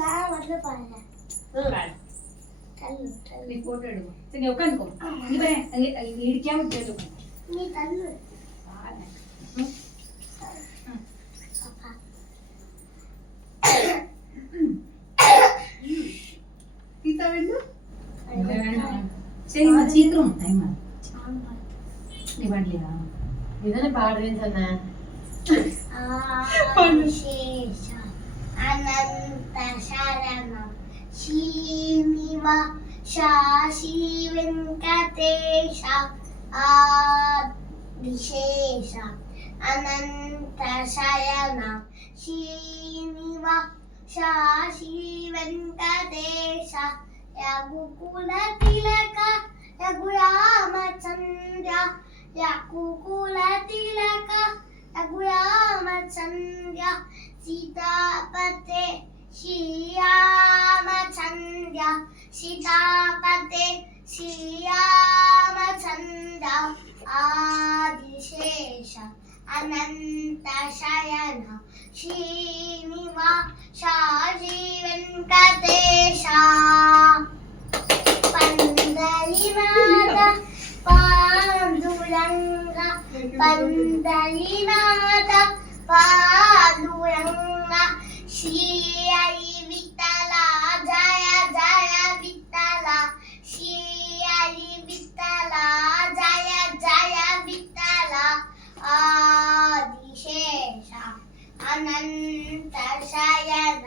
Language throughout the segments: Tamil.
நான் வந்து பாருங்க நீ போட்டோ எடுக்கும். சரி நீ உட்காந்துக்கோ. நீ பாரு அங்கே இடிக்காம கேட்டுக்கோ. நீ தள்ளு. பாரு. அப்பா. கீதா வேணும்? சரி நான் சீக்கிரம் டைம் ஆமா. நீ பாடலையா? நீதானே பாடுறேன்னு சொன்ன. விசேஷ அனந்த சரணம் ಶ್ರೀನಿವಾಸ ಶ್ರೀ ವೆಂಕಟೇಶ ಆದಿಶೇಷ ಅನಂತ ಶಯನ ಶ್ರೀನಿವಾಸ ಶ್ರೀ ವೆಂಕಟೇಶ ರಘುಕುಲ ತಿಲಕ ರಘುರಾಮಚಂದ್ರ ರಘುಕುಲ ತಿಲಕ ರಘುರಾಮಚಂದ್ರ ಸೀತಾಪತೆ ಶ್ರೀರಾಮಚಂದ್ರ ಸೀತಾಪತೆ ಶ್ರೀರಾಮಚಂದ್ರ ಆದಿಶೇಷ ಅನಂತ ಶಯನ ಶ್ರೀನಿವಾಸ ಶ್ರೀ ವೆಂಕಟೇಶ ಪಂದರಿನಾಥ ಪಾಂಡುರಂಗ ಪಂದರಿನಾಥ ಪಾಂಡುರಂಗ ಶ್ರೀ ಹರಿ ವಿಠಲ ಜಯ ಜಯ ವಿಠಲ ಶ್ರೀ ಹರಿ ವಿಠಲ ಜಯ ಜಯ ವಿಠಲ ಆದಿಶೇಷ ಅನಂತ ಶಯನ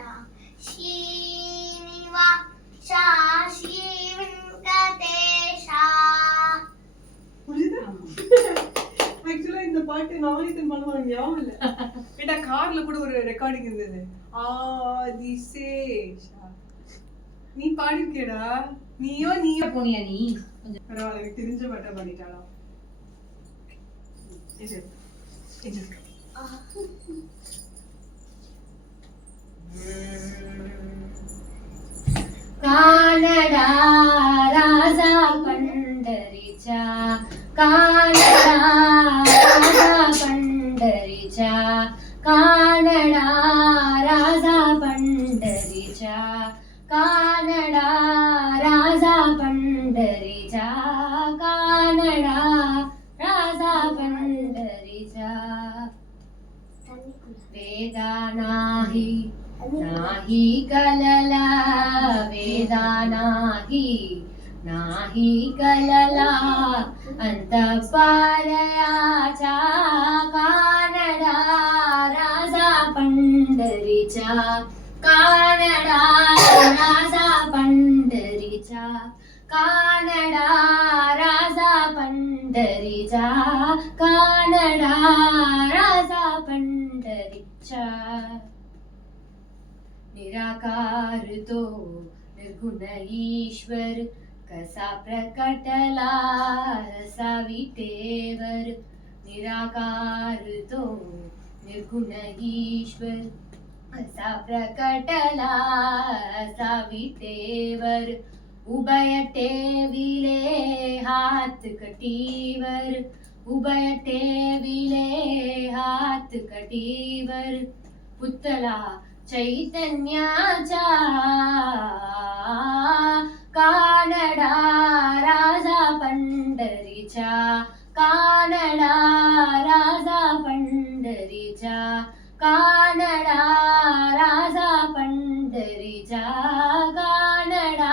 ಶ್ರೀನಿವಾಸ ಶ್ರೀ ವೆಂಕಟೇಶ. ஆக்சுவலா இந்த பாட்டு நவநீதன் பண்ணுவாங்க ஞாபகம் இல்ல. ஏட்டா கார்ல கூட ஒரு ரெக்கார்டிங் இருந்தது. ஆதிசேஷா நீ பாடிருக்கேடா. நீயோ போனியா நீ? பரவாயில்ல, எனக்கு தெரிஞ்ச பாட்டா பாடிட்டாளா. இது இது कानडा राजा पंढरीचा कानडा राजा पंढरीचा कानडा राजा पंढरीचा कानडा राजा पंढरीचा कानडा राजा पंढरीचा वेदा नाही नाही कलला वेदा नाही कलला अंतपारयाचा कानडा राजा पंढरीचा कानडा राजा पंढरीचा कानडा राजा पंढरीचा कानडा राजा पंढरीचा निराकार तो निर्गुण ईश्वर कसा प्रकटला असा विटेवर निराकार तो निर्गुण ईश्वर कसा प्रकटला असा विटेवर उभय ठेविले हात कटीवर उभय ठेविले हात कटीवर पुतला चैतन्याचा कानडा राजा पंढरीचा कानडा राजा पंढरीचा कानडा राजा पंढरीचा कानडा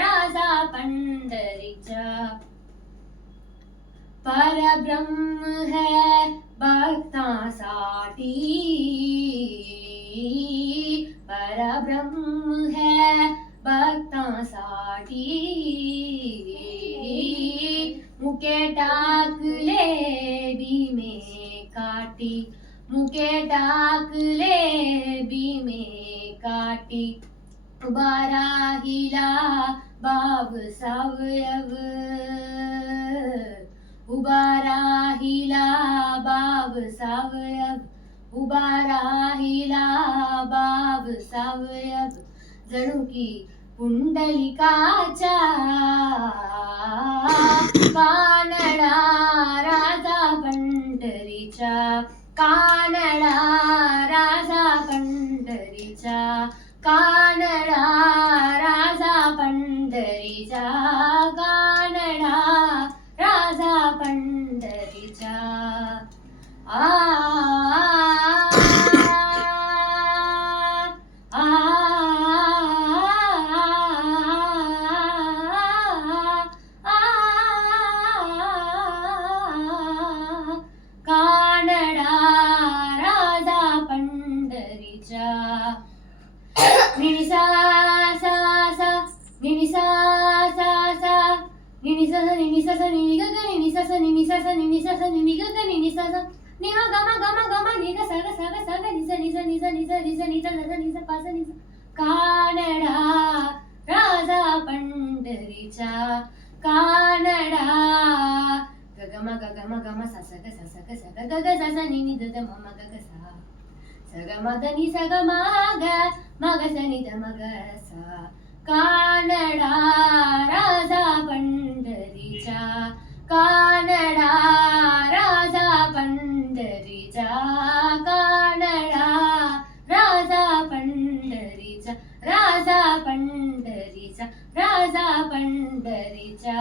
राजा पंढरीचा परब्रह्म है भक्तांसाठी परब्रह्म है भक्तांसाठी मुके टाकले भीमे काठी मुके टाकले भीमे काठी उभा राहिला बाब सावयव उभा राहिला बाब सावयव उभा राहिला बाब सावयव जणू की पुंडलिकाचा कानडा राजा पंढरीचा कानडा राजा पंढरीचा कान निनि सा सा सा निनि सा सा सा निनि सा सा निनि सा सा निनि ग ग निनि सा सा निनि सा सा निनि सा सा निनि ग ग निनि सा सा नि ग म ग म ग म नि ग सा ग सा ग सा ग नि सा नि सा नि सा नि सा रि सा नि सा ल सा नि सा पा सा नि सा कानडा राजा पंढरीचा कानडा ग ग म ग ग म ग म सा सा ग सा सा ग सा ग ग ग सा सा नि नि द द म म ग ग सा स ग म द नि सा ग म ग स नि द म ग सा कानडा राजा पंढरीचा कानडा राजा पंढरीचा कानडा राजा पंढरीचा राजा पंढरीचा राजा पंढरीचा